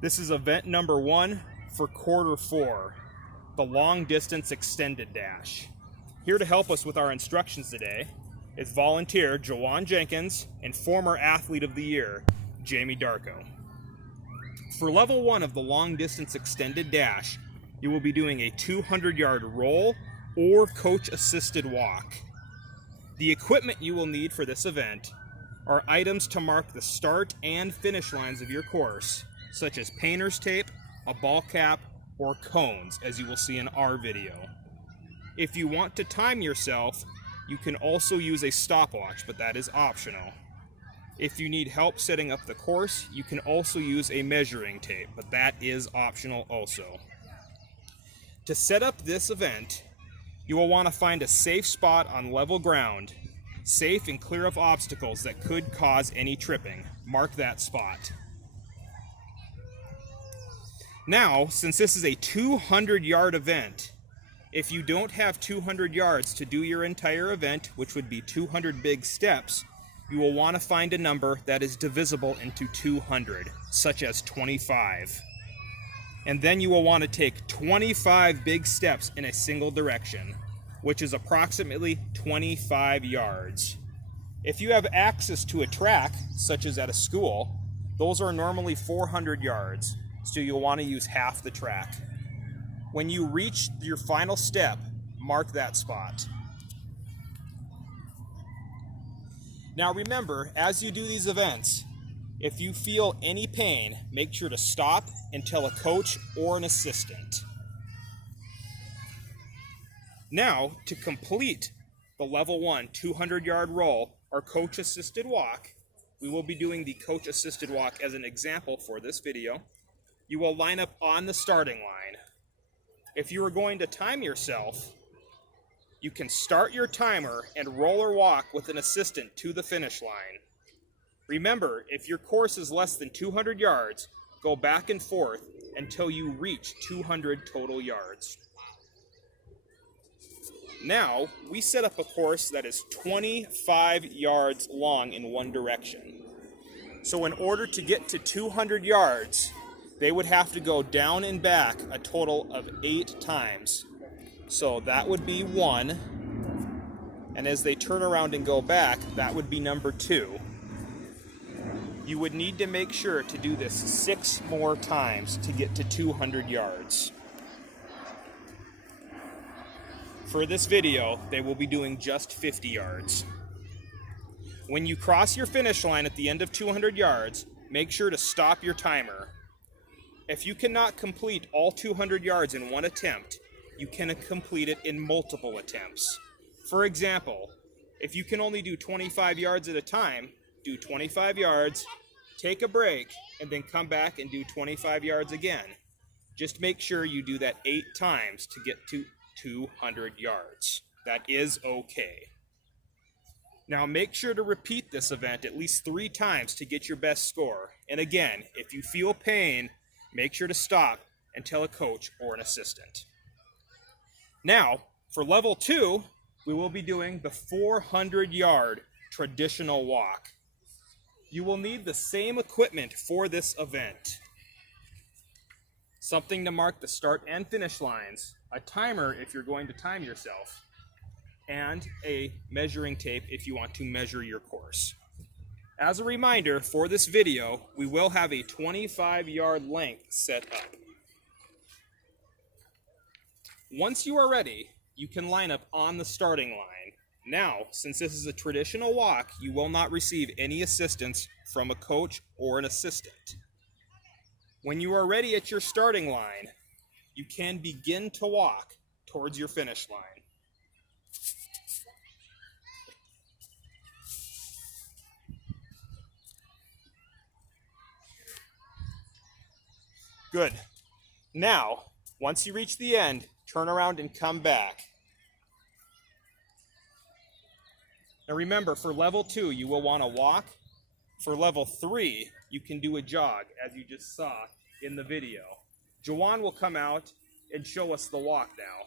This is event number 1 for quarter 4, the long distance extended dash. Here to help us with our instructions today is volunteer Jawan Jenkins and former athlete of the year, Jamie Darko. For level 1 of the long distance extended dash, you will be doing a 200-yard roll or coach assisted walk. The equipment you will need for this event are items to mark the start and finish lines of your course, such as painter's tape, a ball cap, or cones, as you will see in our video. If you want to time yourself, you can also use a stopwatch, but that is optional. If you need help setting up the course, you can also use a measuring tape, but that is optional also. To set up this event, you will want to find a safe spot on level ground, safe and clear of obstacles that could cause any tripping. Mark that spot. Now, since this is a 200-yard event, if you don't have 200 yards to do your entire event, which would be 200 big steps, you will want to find a number that is divisible into 200, such as 25. And then you will want to take 25 big steps in a single direction, which is approximately 25 yards. If you have access to a track, such as at a school, those are normally 400 yards. So you'll want to use half the track. When you reach your final step, mark that spot. Now remember, as you do these events, if you feel any pain, make sure to stop and tell a coach or an assistant. Now, to complete the level 1 200-yard roll or coach assisted walk, we will be doing the coach assisted walk as an example for this video. You will line up on the starting line. If you are going to time yourself, you can start your timer and roll or walk with an assistant to the finish line. Remember, if your course is less than 200 yards, go back and forth until you reach 200 total yards. Now, we set up a course that is 25 yards long in one direction. So in order to get to 200 yards, they would have to go down and back a total of 8 times. So that would be 1. And as they turn around and go back, that would be number 2. You would need to make sure to do this 6 more times to get to 200 yards. For this video, they will be doing just 50 yards. When you cross your finish line at the end of 200 yards, make sure to stop your timer. If you cannot complete all 200 yards in one attempt, you can complete it in multiple attempts. For example, if you can only do 25 yards at a time, do 25 yards, take a break, and then come back and do 25 yards again. Just make sure you do that 8 times to get to 200 yards. That is okay. Now make sure to repeat this event at least 3 times to get your best score. And again, if you feel pain, make sure to stop and tell a coach or an assistant. Now, for level 2, we will be doing the 400-yard traditional walk. You will need the same equipment for this event. Something to mark the start and finish lines, a timer if you're going to time yourself, and a measuring tape if you want to measure your course. As a reminder, for this video, we will have a 25-yard length set up. Once you are ready, you can line up on the starting line. Now, since this is a traditional walk, you will not receive any assistance from a coach or an assistant. When you are ready at your starting line, you can begin to walk towards your finish line. Good. Now, once you reach the end, turn around and come back. Now remember, for level 2, you will want to walk. For level 3, you can do a jog, as you just saw in the video. Jawan will come out and show us the walk now.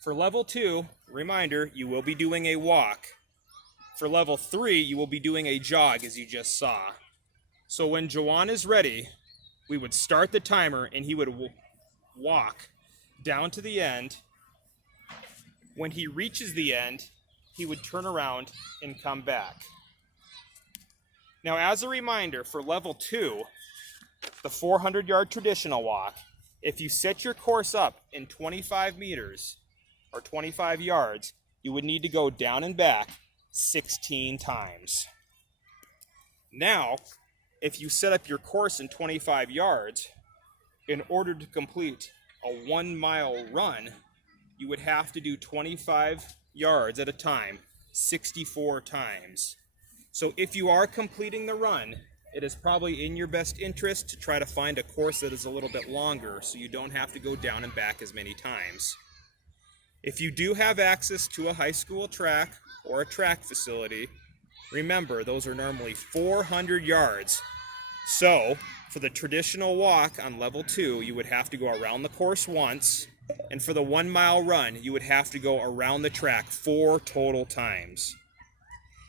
For level 2, reminder, you will be doing a walk. For level 3, you will be doing a jog, as you just saw. So when Jawan is ready, we would start the timer and he would walk down to the end. When he reaches the end, he would turn around and come back. Now, as a reminder, for level 2, the 400-yard traditional walk, if you set your course up in 25 meters or 25 yards, you would need to go down and back 16 times. Now, if you set up your course in 25 yards, in order to complete a 1-mile run, you would have to do 25 yards at a time, 64 times. So if you are completing the run, it is probably in your best interest to try to find a course that is a little bit longer so you don't have to go down and back as many times. If you do have access to a high school track or a track facility, remember those are normally 400 yards. So for the traditional walk on level 2, you would have to go around the course once, and for the 1-mile run, you would have to go around the track 4 total times.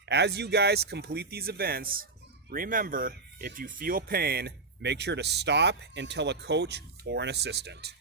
As you guys complete these events, remember, if you feel pain, make sure to stop and tell a coach or an assistant.